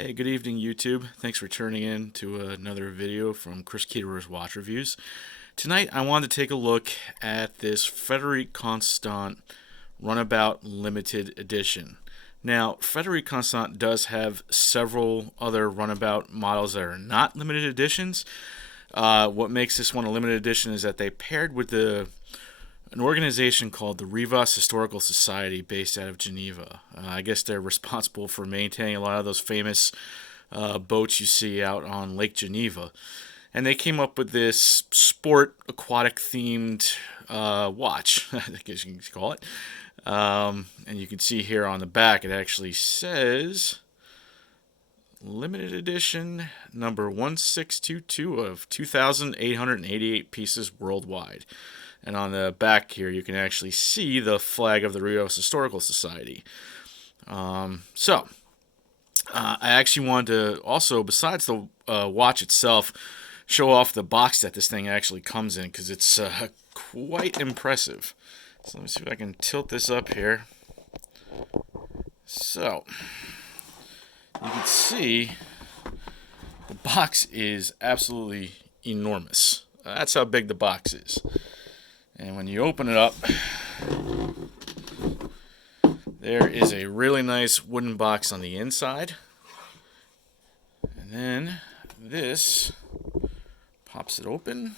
Hey, good evening, YouTube. Thanks for tuning in to another video from Chris Keeter's Watch Reviews. Tonight, I wanted to take a look at this Frederique Constant Runabout Limited Edition. Now, Frederique Constant does have several other Runabout models that are not limited editions. What makes this one a limited edition is that they paired with an organization called the Rivas Historical Society based out of Geneva. I guess they're responsible for maintaining a lot of those famous boats you see out on Lake Geneva. And they came up with this sport aquatic themed watch, I guess you can call it. And you can see here on the back it actually says limited edition number 1622 of 2,888 pieces worldwide. And on the back here, you can actually see the flag of the Rios Historical Society. I actually wanted to also, besides the watch itself, show off the box that this thing actually comes in, because it's quite impressive. So let me see if I can tilt this up here. So, you can see the box is absolutely enormous. That's how big the box is. And when you open it up, there is a really nice wooden box on the inside. And then this pops it open.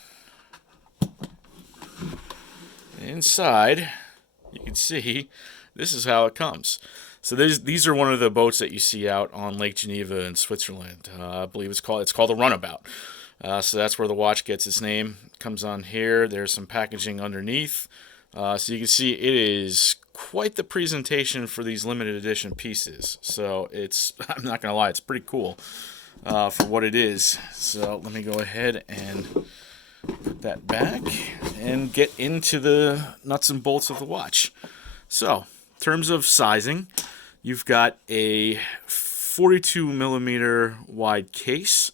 And inside, you can see this is how it comes. So these are one of the boats that you see out on Lake Geneva in Switzerland. I believe it's called the Runabout. So that's where the watch gets its name. It comes on here. There's some packaging underneath. So you can see it is quite the presentation for these limited edition pieces. So I'm not going to lie, it's pretty cool for what it is. So let me go ahead and put that back and get into the nuts and bolts of the watch. So in terms of sizing, you've got a 42 millimeter wide case.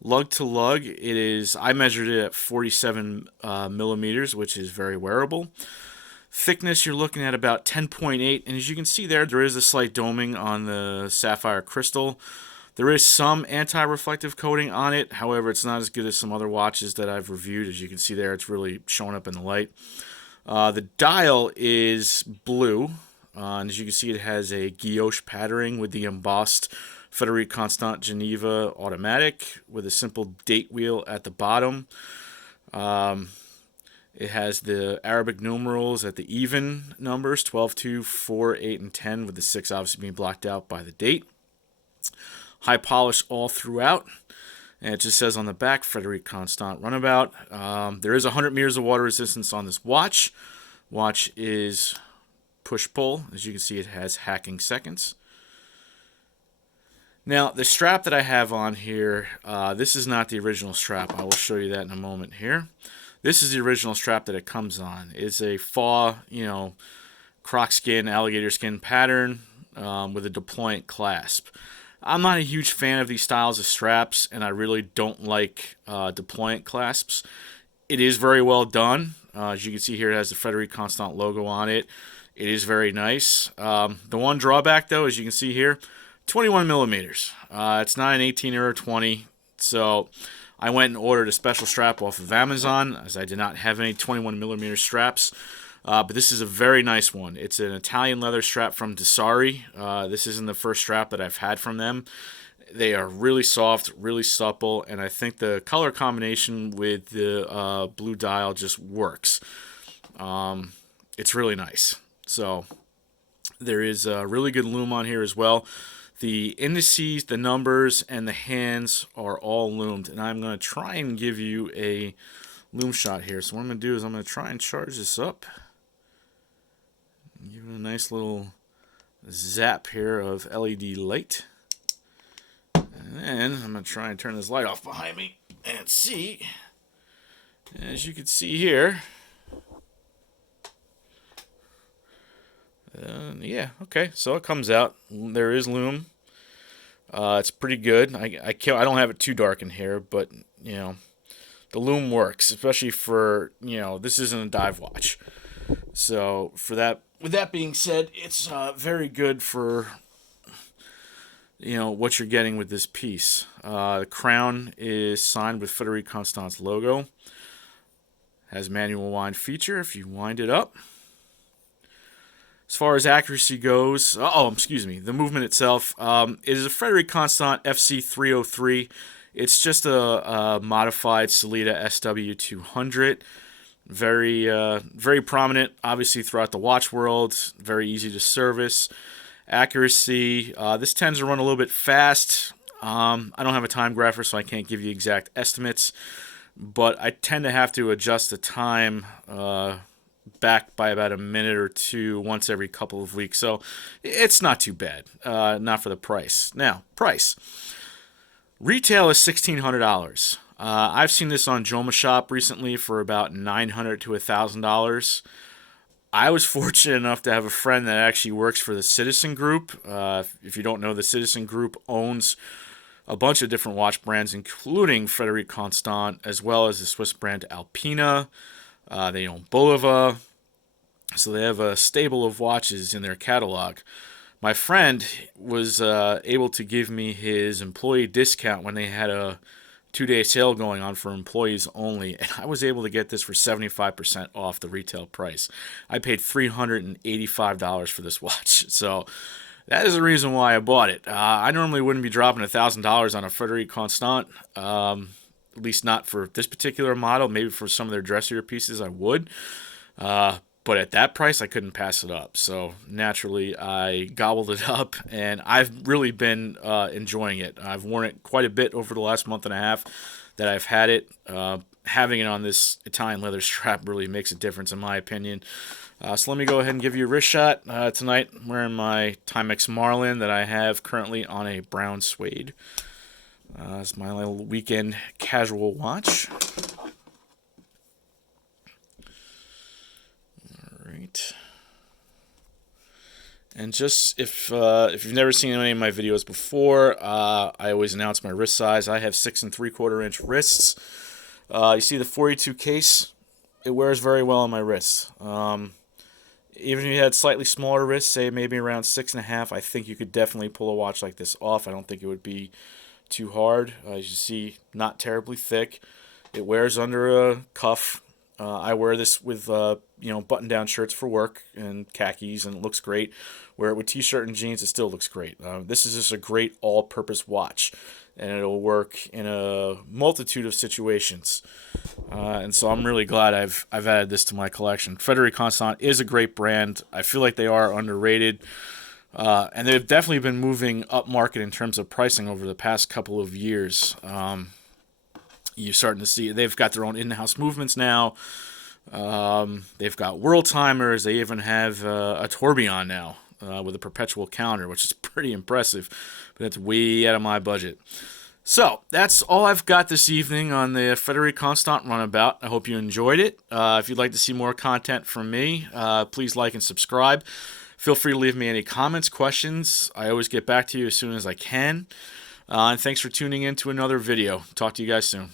Lug to lug, I measured it at 47 millimeters, which is very wearable. Thickness, you're looking at about 10.8, and as you can see there is a slight doming on the sapphire crystal. There is some anti-reflective coating on it, however, it's not as good as some other watches that I've reviewed. As you can see there, it's really showing up in the light. The dial is blue, and as you can see, it has a guilloche patterning with the embossed Frederique Constant Geneva automatic with a simple date wheel at the bottom. It has the Arabic numerals at the even numbers, 12, 2, 4, 8, and 10, with the 6 obviously being blocked out by the date. High polish all throughout. And it just says on the back, Frederique Constant Runabout. There is 100 meters of water resistance on this watch. Watch is push-pull. As you can see, it has hacking seconds. Now, the strap that I have on here, this is not the original strap. I will show you that in a moment here. This is the original strap that it comes on. It's a faw, croc skin, alligator skin pattern with a deployant clasp. I'm not a huge fan of these styles of straps, and I really don't like deployant clasps. It is very well done. As you can see here, it has the Frederique Constant logo on it. It is very nice. The one drawback, though, as you can see here, 21 millimeters. It's not an 18 or a 20, so I went and ordered a special strap off of Amazon, as I did not have any 21 millimeter straps. But this is a very nice one. It's an Italian leather strap from Desari. This isn't the first strap that I've had from them. They are really soft, really supple, and I think the color combination with the blue dial just works. It's really nice. So there is a really good lume on here as well. The indices, the numbers, and the hands are all loomed. And I'm going to try and give you a lume shot here. So what I'm going to do is I'm going to try and charge this up. Give it a nice little zap here of LED light. And then I'm going to try and turn this light off behind me and see. As you can see here. Yeah, okay, so it comes out. There is lume. It's pretty good. I don't have it too dark in here, but the lume works, especially for this isn't a dive watch. So with that being said, it's very good for what you're getting with this piece. The crown is signed with Frederique Constant's logo. Has manual wind feature if you wind it up. As far as accuracy goes, the movement itself, it is a Frederique Constant FC303. It's just a modified Sellita SW200. Very prominent, obviously, throughout the watch world. Very easy to service. Accuracy, this tends to run a little bit fast. I don't have a time grapher, so I can't give you exact estimates. But I tend to have to adjust the time back by about a minute or two once every couple of weeks. So it's not too bad. Not for the price. Now, price. Retail is $1,600. I've seen this on Joma Shop recently for about $900 to $1,000. I was fortunate enough to have a friend that actually works for the Citizen Group. If you don't know, the Citizen Group owns a bunch of different watch brands, including Frederique Constant, as well as the Swiss brand Alpina. They own Bulova. So they have a stable of watches in their catalog. My friend was able to give me his employee discount when they had a 2-day sale going on for employees only, and I was able to get this for 75% off the retail price. I paid $385 for this watch, so that is the reason why I bought it. I normally wouldn't be dropping $1,000 on a Frederique Constant, at least not for this particular model. Maybe for some of their dressier pieces I would, but at that price I couldn't pass it up. So naturally I gobbled it up, and I've really been enjoying it. I've worn it quite a bit over the last month and a half that I've had it. Having it on this Italian leather strap really makes a difference in my opinion. So let me go ahead and give you a wrist shot. Tonight I'm wearing my Timex Marlin that I have currently on a brown suede. It's my little weekend casual watch. Alright. And just if you've never seen any of my videos before, I always announce my wrist size. I have 6 3/4 inch wrists. You see the 42 case? It wears very well on my wrists. Even if you had slightly smaller wrists, say maybe around 6.5, I think you could definitely pull a watch like this off. I don't think it would be too hard. As you see, not terribly thick. It wears under a cuff. I wear this with button-down shirts for work and khakis, and it looks great. Wear it with t-shirt and jeans, it still looks great. This is just a great all-purpose watch, and it'll work in a multitude of situations. And so I'm really glad I've added this to my collection. Frederique Constant is a great brand. I feel like they are underrated. And they've definitely been moving up market in terms of pricing over the past couple of years. You're starting to see they've got their own in-house movements now. They've got world timers. They even have a tourbillon now with a perpetual counter, which is pretty impressive. But that's way out of my budget. So that's all I've got this evening on the Frederique Constant Runabout. I hope you enjoyed it. If you'd like to see more content from me, please like and subscribe. Feel free to leave me any comments, questions. I always get back to you as soon as I can. And thanks for tuning in to another video. Talk to you guys soon.